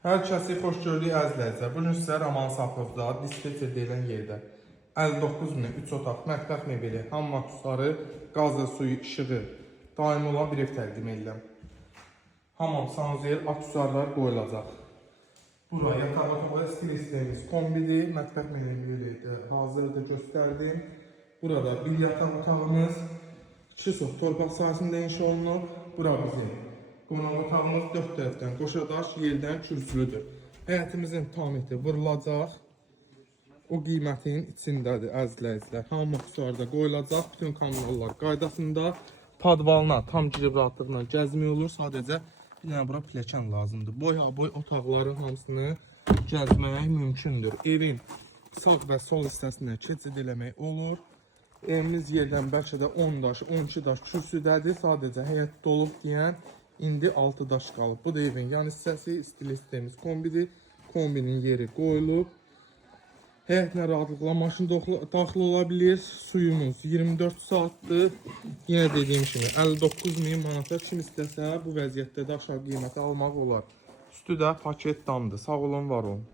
Hər kəsi xoş gördük əzizləyicilər. Bugün sizə Roman Saprovda dispetcher deyilən yerdə 59.000 3 otaq mətbəx mebeli, hamam aksesuarı, qazı, suyu, işığı daimi olan bir ev təqdim edirəm. Hamam sanuzel aksesuarlar qoyulacaq. Bura yataq otağı, stil istəyimiz kombidir, mətbəx mebeli hazırda göstərdim. Burada bir yataq otağımız, 2 sot torpaq sahəsində inşa olunub. Bura bizim qonaq otağımız 4 tərəfdən qoşadaş, yerdən kürsülüdür. Həyətimizin tamiti vurulacaq. O qiymətin içindədir əzizləyicilər. Hamam aksesuarda qoyulacaq. Bütün kommunallar qaydasında. Padvalına tam girib rahatlıqla gəzmək olur. Sadəcə bir dənə bura pilləkən lazımdır. Boy otaqların hamısını gəzmək mümkündür. Evin sağ və sol hissəsində keçid eləmək olur. Evimiz yerdən bəlkə də 10 daş, 12 daş kürsüdədir. Sadəcə həyət dolub deyən indi 6 daş qalıb. Bu da evin yan hissəsi, stil sistemimiz kombidir. Kombinin yeri qoyulub. Həyətinə rahatlıqla maşın daxil ola bilir. Suyumuz 24 saatdır. Yenə dediyim kimi 59.000 manata kim istəsə bu vəziyyətdə də aşağı qiyməti almaq olar. Üstü də paket damdır. Sağ olun, var olun.